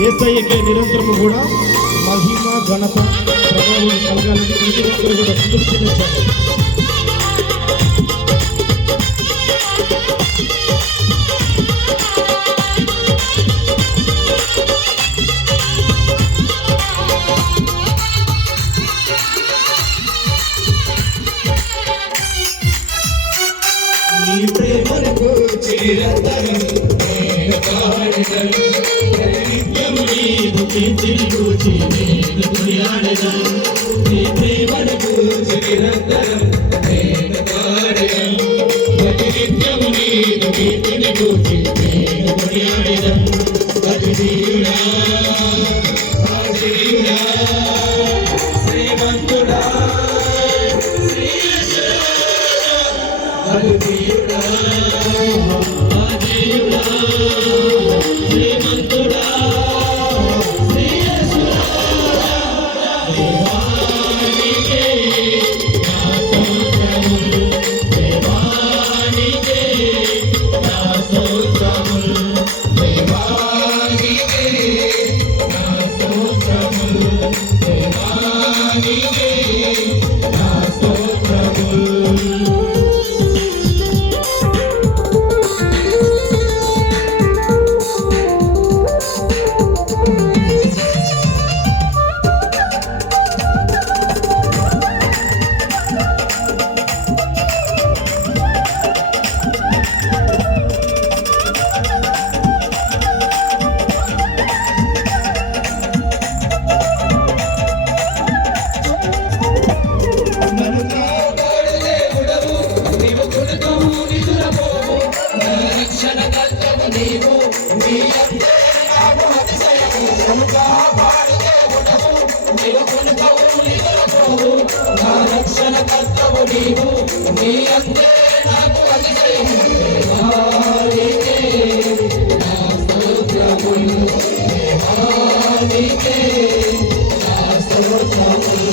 యేసయ్యకే నిరంతరము కూడా మహిమ ఘనత ప్రభావం కలగాలని ప్రతి ఒక్కరు కూడా స్తుతించాలి. నీ ప్రేమకు చిరంతరం నేను పాడెదను, నిత్యము నీవు కీర్తించుచి నేను కొనియాడెదను. నీ ప్రేమకు చిరంతరం నేను పాడెదను, నిత్యము నీవు కీర్తించుచి నేను కొనియాడెదను. అతిథియుడా ఆశ్చర్యుడా శ్రీమంతుడా అతిథియుడా ఆశ్చర్యుడా శ్రీమంతుడా శ్రీయేసుడా దేవానికే నా స్తోత్రములు, దేవానికే నా స్తోత్రములు, దేవానికే నా స్తోత్రములు, దేవానికే నా స్తోత్రములు. రక్షణకర్తవు నీవు, నీ అందే నాకు అతిశయము. దేవానికే నా స్తోత్రములు, దేవానికే నా స్తోత్రములు,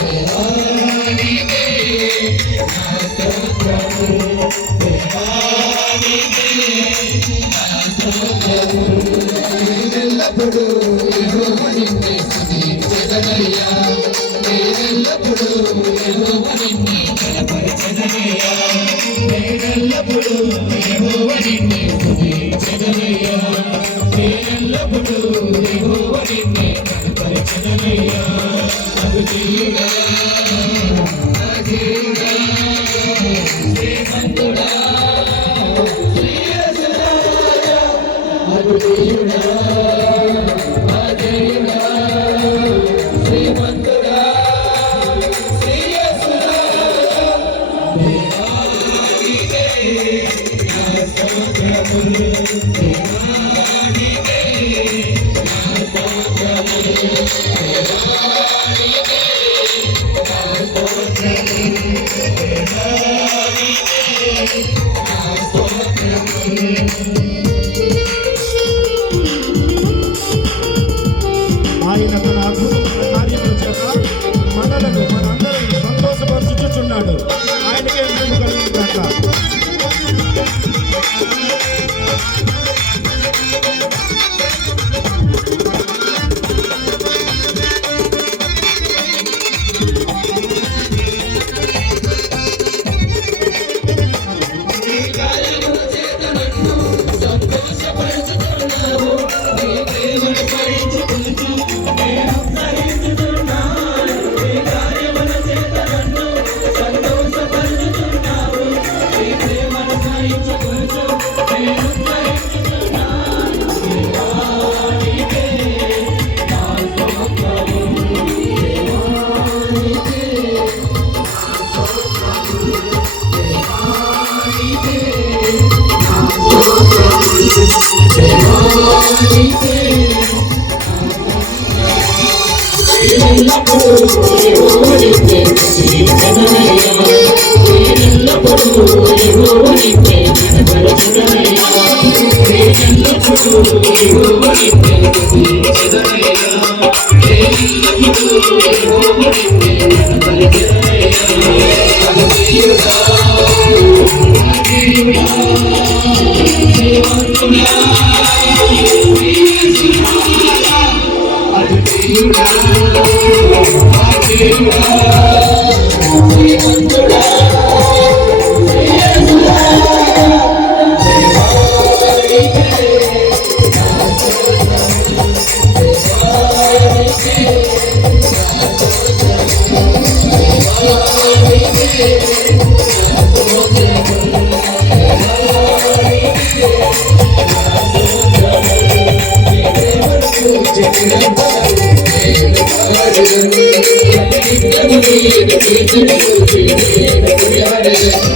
దేవానికే నా స్తోత్రములు, దేవానికే నా స్తోత్రములు. నేనెల్లప్పుడూ యెహోవా నిన్నే స్తుతించెదనయ్యా, నేనెల్లప్పుడూ యెహోవా నిన్నే ఘనపరచెదనయ్యా, నేనెల్లప్పుడూ యెహోవా నిన్నే స్తుతించెదనయ్యా, నేనెల్లప్పుడూ యెహోవా నిన్నే ఘనపరచెదనయ్యా. అద్వితీయుడా అజేయుడా శ్రీమంతుడా శ్రీయేసుడా, అద్వితీయుడా అజేయుడా శ్రీమంతుడా శ్రీయేసుడా, దేవానికే నా స్తోత్రములు, దేవానికే నా స్తోత్రములు, దేవానికే నా స్తోత్రములు, దేవానికే నా స్తోత్రములు. ఆయన తన అద్భుతమైన కార్యముల చేత మనలను మనందరినీ సంతోషపరచుచున్నాడు. ఆయనకే మహిమ కలుగును గాక. Yeah. Thank you.